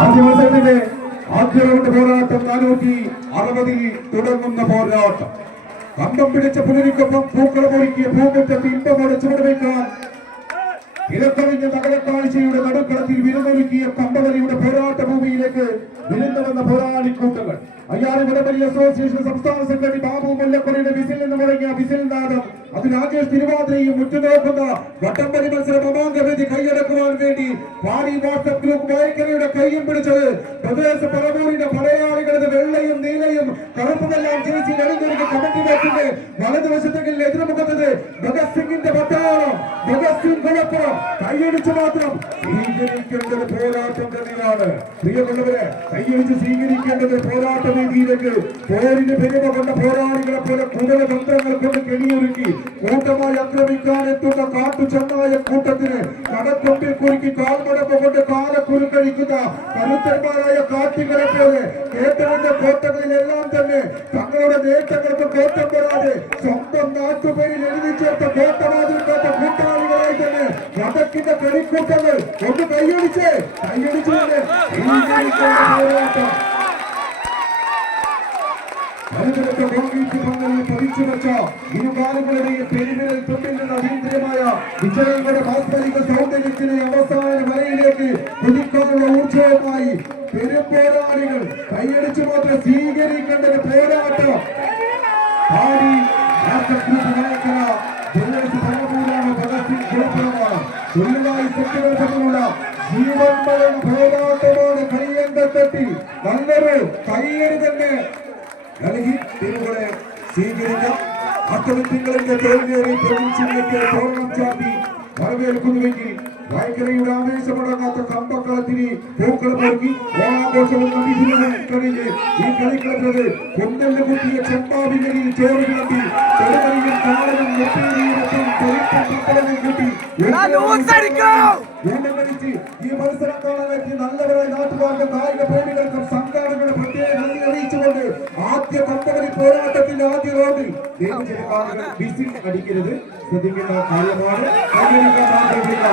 ആദ്യ മത്സരത്തിന്റെ ആദ്യ റൗണ്ട് പോരാട്ടം 460 തുടങ്ങുന്ന പോരാട്ടം. കമ്പം പിടിച്ച പുനരിക്കൊപ്പം പൂക്കളമൊരുക്കിയ പൂക്കറ്റത്ത് ഇമ്പമോടെ ചുവടുവയ്ക്കാൻ ഇലക്കവിഞ്ഞ നഗരക്കാഴ്ചയുടെ നടുക്കളത്തിൽ വിരുന്നൊരുക്കിയ കമ്പവലിയുടെ പോരാട്ട ഭൂമിയിലേക്ക് വിരുന്നുവന്ന പോരാളിക്കൂട്ടങ്ങൾ. അയ്യാറ് വടംവലി അസോസിയേഷൻ സംസ്ഥാന സെക്രട്ടറി ബാബു മുല്ലക്കൊടിയുടെ വിസിൽ നിന്ന് മുടങ്ങിയ വിസിൽ നാദം അത് രാജേഷ് തിരുവാതിരയും ഉറ്റുനോക്കുന്ന വടംവലി മത്സരം അമാങ്കവേദി കൈയടക്കുവാൻ വേണ്ടി പാടി വാട്സ്ആപ്പ് ഗ്രൂപ്പ് വായിക്കലയുടെ കൈയും പിടിച്ചത് പ്രദേശ പറവൂരിന്റെ പടയാളികളത് വെള്ളയും നീലയും കറുപ്പുമെല്ലാം ചേച്ചി അണിഞ്ഞൊരുക്കി കമ്മിറ്റി ബോക്സിന്റെ വലതുവശത്തെങ്കിൽ എതിർമുഖത്തത് ഭഗത് സിംഗിന്റെ പട്ടാളം. ഭഗത് സിംഗ് കുളപ്പുറം കൈയടിച്ച് മാത്രം സ്വീകരിക്കേണ്ടത് പോരാട്ടം തന്നെയാണ്. പ്രിയമുള്ളവരെ, കൈയടിച്ച് സ്വീകരിക്കേണ്ടത് പോരാട്ട വേദിയിലേക്ക് പോരിന് പെരുമ കൊണ്ട പോരാളികളെ പോലെ കുടല തന്ത്രങ്ങൾ കൊണ്ട് കെണിയൊരുക്കി കൂട്ടമായി ആക്രമിക്കാൻ എത്തുന്ന കാട്ടുചെന്നായ കൂട്ടത്തിന് കടക്കൊമ്പിൽ കുറുക്കി കാൽമടപ്പ് കൊണ്ട് കാലക്കുരുക്കഴിക്കുന്ന കരുത്തന്മാരായ കാട്ടികളെ പോലെ കേട്ടവന്റെ കോട്ടകളിലെല്ലാം തന്നെ തങ്ങളുടെ നേട്ടങ്ങൾക്ക് കോട്ടം വരാതെ സ്വന്തം നാട്ടുപേരിൽ എഴുതി ചേർത്ത കോട്ടവാതിൽ കേട്ട കൂട്ടാളികളായി തന്നെ വടക്കിന്റെ കളിക്കൂട്ടങ്ങൾ ഒന്ന് കൈയടിച്ച് പോരാട്ടം പതിച്ചുവച്ച ഇരുകാലുകളുടെയും പെരുവിരൽ തൊട്ടിൽ നിന്ന് അതീന്ദ്രിയമായ വിജയങ്ങളുടെ മാസ്മരിക സൗന്ദര്യത്തിലെ അവസാന വരയിലേക്ക് കുതിക്കാനുള്ള ഊർജവുമായി പെരുമ്പോരാളികൾ കൈയടിച്ചു മാത്രം സ്വീകരിക്കേണ്ട പോരാട്ടം. ജീവൻ മരണം പോരാട്ടമാണ്. കൈയങ്കത്തെത്തി നല്ലൊരു കൈയടി തന്നെ നൽകി ടീമുകളെ സ്വീകരിക്കാം. അത്തരത്തിങ്ങളുടെ തോൽവിയേറി പ്രതീക്ഷയിലേക്ക് തോരണം ചാപ്പി വരവേൽക്കുന്നുവെങ്കിൽ വൈകരയുടെ ആവേശമടങ്ങാത്ത കമ്പക്കളത്തിന് പൂക്കൾ പൊറുക്കി ഓണാഘോഷവും നബിദിനവും കഴിഞ്ഞ് ഈ കളിക്കളത്തില് കൊണ്ടല് കുത്തിയ ചെമ്പാവികരിയിൽ ചോറ് കിളമ്പി തൊടുകളിയും കാലവും നെപ്പേരിയുമൊപ്പം പപ്പടവും കൂട്ടി ഊണമരിച്ച് ഈ മത്സരം കാണാനെത്തി നല്ലവരായ നാട്ടുകാർക്കും കായിക പ്രേമികൾക്കും സംഘാടകരുടെ പ്രത്യേക നന്ദി അറിയിച്ചുകൊണ്ട് ആദ്യ കമ്പകളി പോരാട്ടത്തിന്റെ ആദ്യ റൗണ്ടിൽ വിസിൽ അടിക്കരുത്, ശ്രദ്ധിക്കേണ്ട കാര്യമാണ്. പോരാട്ടത്തിന്റെ